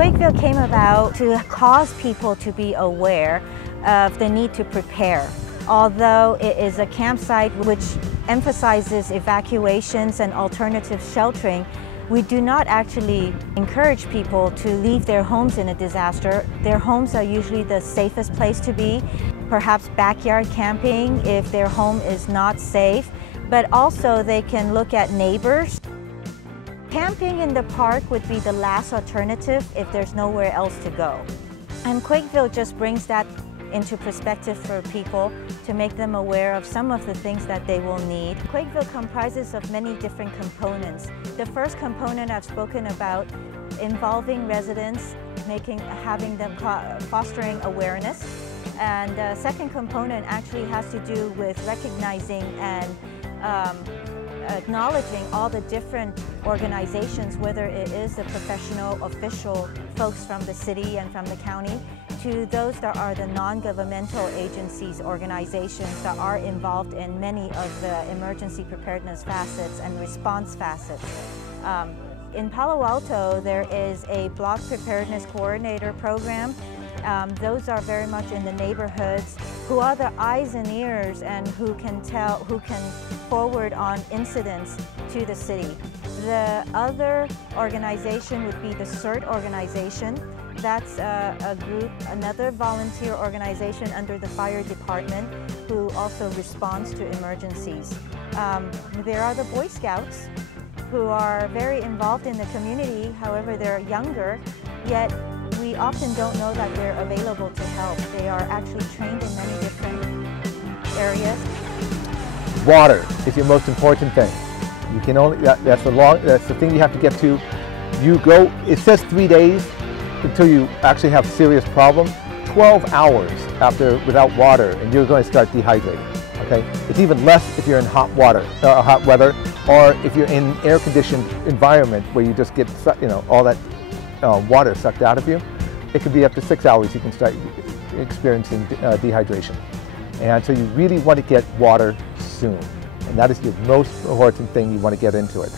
Quakeville came about to cause people to be aware of the need to prepare. Although it is a campsite which emphasizes evacuations and alternative sheltering, we do not actually encourage people to leave their homes in a disaster. Their homes are usually the safest place to be, perhaps backyard camping if their home is not safe, but also they can look at neighbors. Camping in the park would be the last alternative if there's nowhere else to go. And Quakeville just brings that into perspective for people to make them aware of some of the things that they will need. Quakeville comprises of many different components. The first component I've spoken about, involving residents, having them fostering awareness. And the second component actually has to do with recognizing and acknowledging all the different organizations, whether it is the professional, official folks from the city and from the county, to those that are the non-governmental agencies, organizations that are involved in many of the emergency preparedness facets and response facets. In Palo Alto, there is a block preparedness coordinator program. Those are very much in the neighborhoods, who are the eyes and ears and who can forward on incidents to the city. The other organization would be the CERT organization. That's a group, another volunteer organization under the fire department who also responds to emergencies. There are the Boy Scouts who are very involved in the community. However, they're younger, yet we often don't know that they're available to help. They are actually trained in many different areas. Water is your most important thing. You can only, that's the thing you have to get to. You go, it says 3 days until you actually have a serious problem. 12 hours without water and you're going to start dehydrating. Okay? It's even less if you're in hot weather, or if you're in an air-conditioned environment where you just get, all that water sucked out of you. It could be up to 6 hours you can start experiencing dehydration. And so you really want to get water soon. And that is your most important thing you want to get into it.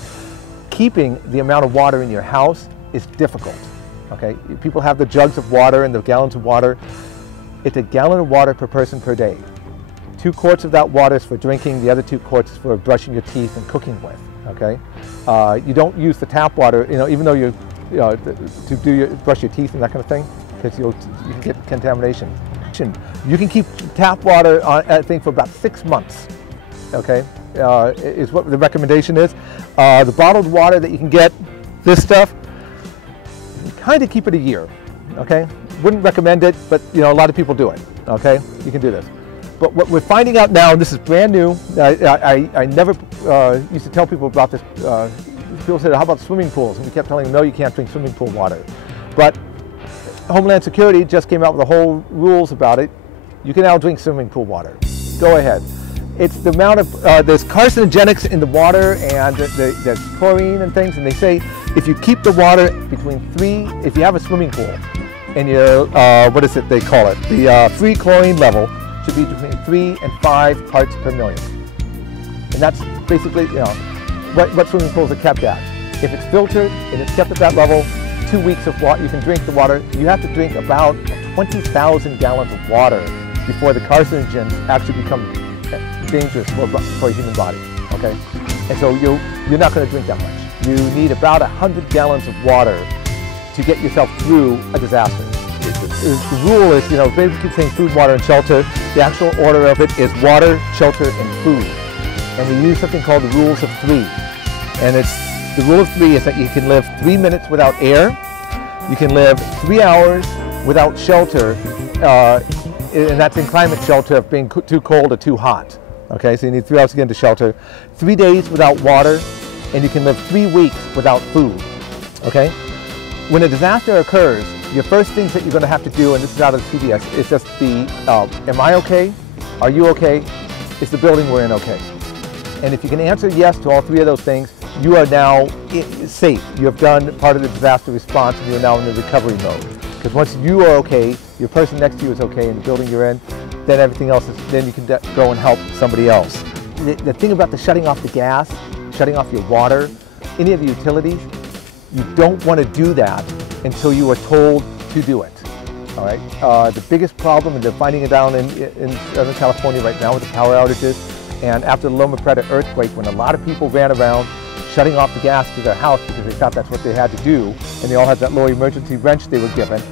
Keeping the amount of water in your house is difficult. Okay? People have the jugs of water and the gallons of water. It's a gallon of water per person per day. 2 quarts of that water is for drinking, the other 2 quarts is for brushing your teeth and cooking with. Okay? You don't use the tap water, even though you brush your teeth and that kind of thing, because you can get contamination. You can keep tap water on, I think, for about 6 months. Okay, is what the recommendation is. The bottled water that you can get, this stuff, kind of keep it a year. Okay, wouldn't recommend it, but a lot of people do it. Okay, you can do this. But what we're finding out now, and this is brand new. I never used to tell people about this. People said, how about swimming pools? And we kept telling them, no, you can't drink swimming pool water. But Homeland Security just came out with the whole rules about it. You can now drink swimming pool water. Go ahead. It's the amount of, there's carcinogenics in the water, and there's chlorine and things, and they say if you keep the water between 3, if you have a swimming pool, and you're, what is it they call it? The free chlorine level should be between 3 and 5 parts per million. And that's basically, what swimming pools are kept at. If it's filtered and it's kept at that level, 2 weeks of water, you can drink the water. You have to drink about 20,000 gallons of water before the carcinogens actually become dangerous for a human body. Okay, and so you're not going to drink that much. You need about 100 gallons of water to get yourself through a disaster. The rule is, they keep saying food, water, and shelter. The actual order of it is water, shelter, and food. And we use something called the rules of 3. And the rule of 3 is that you can live 3 minutes without air. You can live 3 hours without shelter, and that's in climate shelter of being too cold or too hot. Okay, so you need 3 hours to get into shelter. 3 days without water, and you can live 3 weeks without food. Okay? When a disaster occurs, your first things that you're going to have to do, and this is out of the CBS, is just am I okay? Are you okay? Is the building we're in okay? And if you can answer yes to all 3 of those things, you are now safe. You have done part of the disaster response, and you're now in the recovery mode. Because once you are okay, your person next to you is okay in the building you're in, then everything else then you can go and help somebody else. The thing about the shutting off the gas, shutting off your water, any of the utilities, you don't want to do that until you are told to do it. All right. The biggest problem, and they're finding it down in Southern California right now with the power outages, and after the Loma Prieta earthquake, when a lot of people ran around shutting off the gas to their house because they thought that's what they had to do, and they all had that low emergency wrench they were given,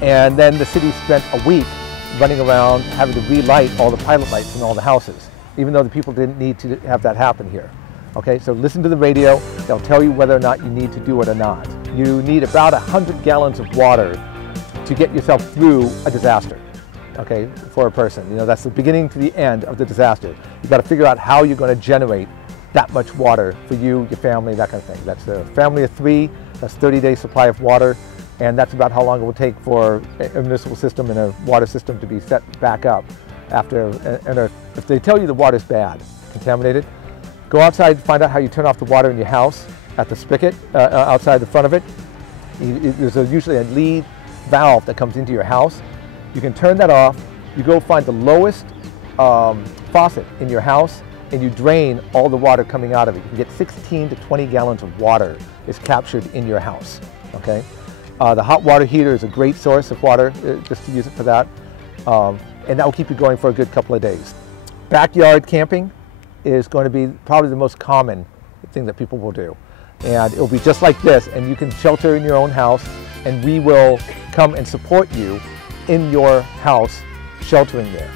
and then the city spent a week running around having to relight all the pilot lights in all the houses, even though the people didn't need to have that happen here. Okay, so listen to the radio. They'll tell you whether or not you need to do it or not. You need about 100 gallons of water to get yourself through a disaster, okay, for a person. You know, that's the beginning to the end of the disaster. You've got to figure out how you're going to generate that much water for you, your family, that kind of thing. That's a family of 3, that's 30-day supply of water, and that's about how long it will take for a municipal system and a water system to be set back up after an earth. If they tell you the water's bad, contaminated, go outside and find out how you turn off the water in your house at the spigot outside the front of it. There's usually a lead valve that comes into your house. You can turn that off. You go find the lowest faucet in your house, and you drain all the water coming out of it. You can get 16 to 20 gallons of water is captured in your house. Okay, the hot water heater is a great source of water, just to use it for that, and that will keep you going for a good couple of days. Backyard camping is going to be probably the most common thing that people will do, and it will be just like this, and you can shelter in your own house, and we will come and support you in your house sheltering there.